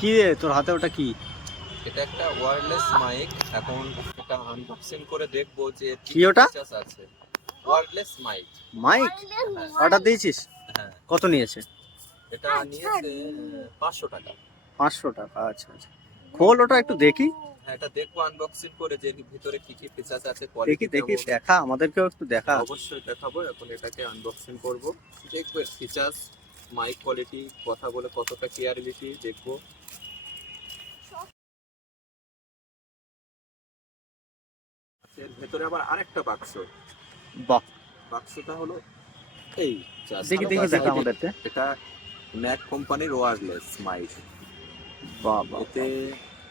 কি রে তোর হাতে ওটা কি? এটা একটা ওয়্যারলেস মাইক। এখন এটা আনবক্সিং করে দেখবো যে কি কি কি ওটা? ফিচার্স আছে। Wireless mic. মাইক? হ্যাঁ, অর্ডার দিয়েছিস? হ্যাঁ। কত নিয়েছে? এটা নিয়েছে 500 টাকা। 500 টাকা, আচ্ছা আচ্ছা। খোল ওটা একটু দেখি। হ্যাঁ, এটা দেখবো আনবক্সিং করে যে এর ভিতরে কি কি ফিচার্স আছে, দেখি কোয়ালিটি দেখি, কেমন। দেখা আমাদেরকেও একটু দেখা। অবশ্যই দেখাবো। এখন এটাকে আনবক্সিং করব, দেখবো এর ফিচার্স, মাইক কোয়ালিটি, কথা বলে কতটা ক্লিয়ারিটি দেখবো। এর ভেতরে আবার আরেকটা বাক্স। বাহ, বাক্সটা হলো এই দেখি দেখি দেখা আমাদেরকে। এটা ম্যাক কোম্পানির ওয়্যারলেস মাইক। বাহ বাহ, এতে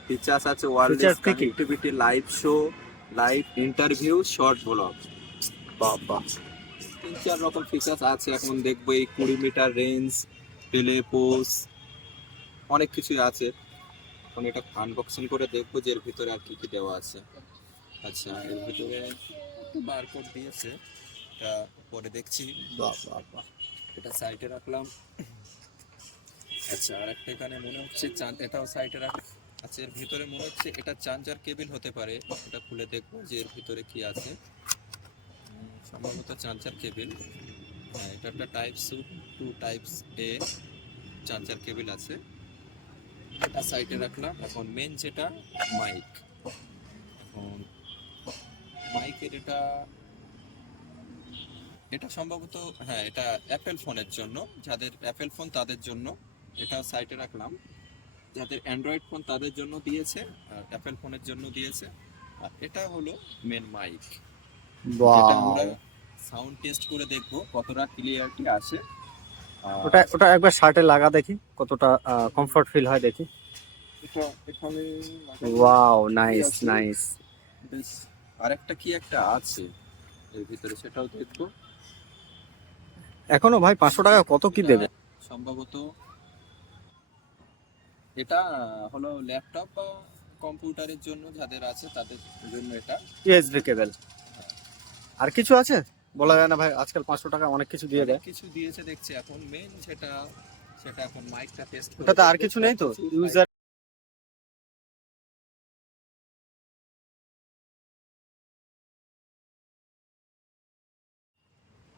ফিচার্স আছে ওয়্যারলেস ফিচার কি কি? Connectivity, live show, live interview, short blog. বাহ বাহ। 3-4 রকম ফিচার্স আছে। এখন দেখবো এই 20 মিটার রেঞ্জ, টেলে পোজ, অনেক কিছুই আছে। এখন এটা আনবক্সিং করে দেখবো যে এর ভিতরে আর কি কি দেওয়া আছে। আচ্ছা, এর ভিতরে একটু বারকোড দিয়েছে, এটা পরে দেখছি। বাহ বাহ বাহ। এটা সাইডে রাখলাম। আচ্ছা, আর একটা এখানে মনে হচ্ছে এটাও সাইডে রাখ। আচ্ছা, এর ভিতরে মনে হচ্ছে এটা চার্জার কেবিল হতে পারে। এটা খুলে দেখবো যে এর ভিতরে কি আছে। সম্ভবত চার্জার কেবিল। হ্যাঁ, এটা একটা টাইপ সি টু টাইপস এ চার্জার কেবিল আছে। এটা সাইডে রাখলাম। এখন মেন যেটা মাইক। এখন মাইকের এটা এটা সম্ভবত, হ্যাঁ, এটা অ্যাপেল ফোনের জন্য। যাদের অ্যাপেল ফোন তাদের জন্য। এটা সাইডে রাখলাম। যাদের অ্যান্ড্রয়েড ফোন তাদের জন্য দিয়েছে, আর অ্যাপেল ফোনের জন্য দিয়েছে। আর এটা হলো মেন মাইক, যেটা আমরা বাহ, সাউন্ড টেস্ট করে দেখবো কতটা ক্লিয়ারিটি আসে। ওটা আর ওটা একবার শার্টে লাগা দেখি কতটা কমফর্ট ফিল হয় দেখি। এটা এখানে লাগানো ওয়াও, ঠিকই নাইস আছে। নাইস। বেশ, আরেকটা কি একটা আছে এর ভিতরে, সেটাও দেখবো। এখনো ভাই 500 টাকা কত কি এটা দেবে? সম্ভবত এটা হলো ল্যাপটপ বা কম্পিউটারের জন্য, যাদের আছে তাদের জন্য এটা। ইউএসবি কেবল। আর কিছু আছে? বলা যায় না ভাই, আজকাল 500 টাকা অনেক কিছু দিয়ে অনেক দেয়। কিছু দিয়েছে দেখছি। এখন মেন যেটা, সেটা এখন মাইকটা টেস্ট করে ওটাতে আর দেখবো। কিছু নেই তো? সবকিছু ইউজার।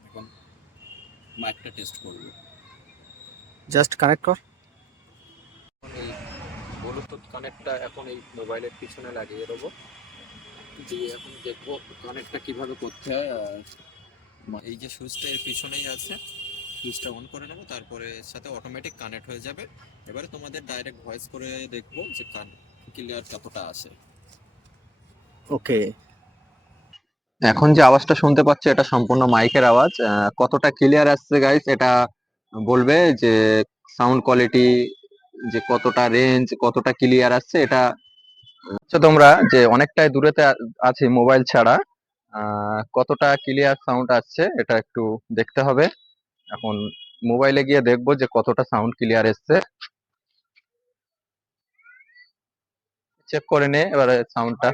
এখন মাইকটা টেস্ট করবো। জাস্ট কানেক্ট কর। এখন এই ব্লুটুথ কানেক্টটা এখন এই মোবাইলের পিছনে লাগিয়ে দেবো, দিয়ে এখন দেখবো কানেক্টটা কিভাবে করতে হয়। আর এই যে সুইচটা এর পিছনেই আছে, সুইচটা অন করে নেবো, তারপরে এর সাথে অটোমেটিক কানেক্ট হয়ে যাবে। এবারে তোমাদের ডাইরেক্ট ভয়েস করে দেখবো যে ক্লিয়ার কতটা আসে। ওকে। এখন যে আওয়াজটা শুনতে পাচ্ছ এটা সম্পূর্ণ মাইকের আওয়াজ। কতটা ক্লিয়ার আসছে গাইস এটা বলবে যে সাউন্ড কোয়ালিটি, যে কতটা রেঞ্জ, কতটা ক্লিয়ার আসছে এটা হচ্ছে তোমরা যে অনেকটাই দূরেতে আছে মোবাইল ছাড়া কতটা ক্লিয়ার সাউন্ড আসছে এটা একটু দেখতে হবে। এখন মোবাইলে গিয়ে দেখবো যে কতটা সাউন্ড ক্লিয়ার এসছে, চেক করে নে এবারে সাউন্ডটা।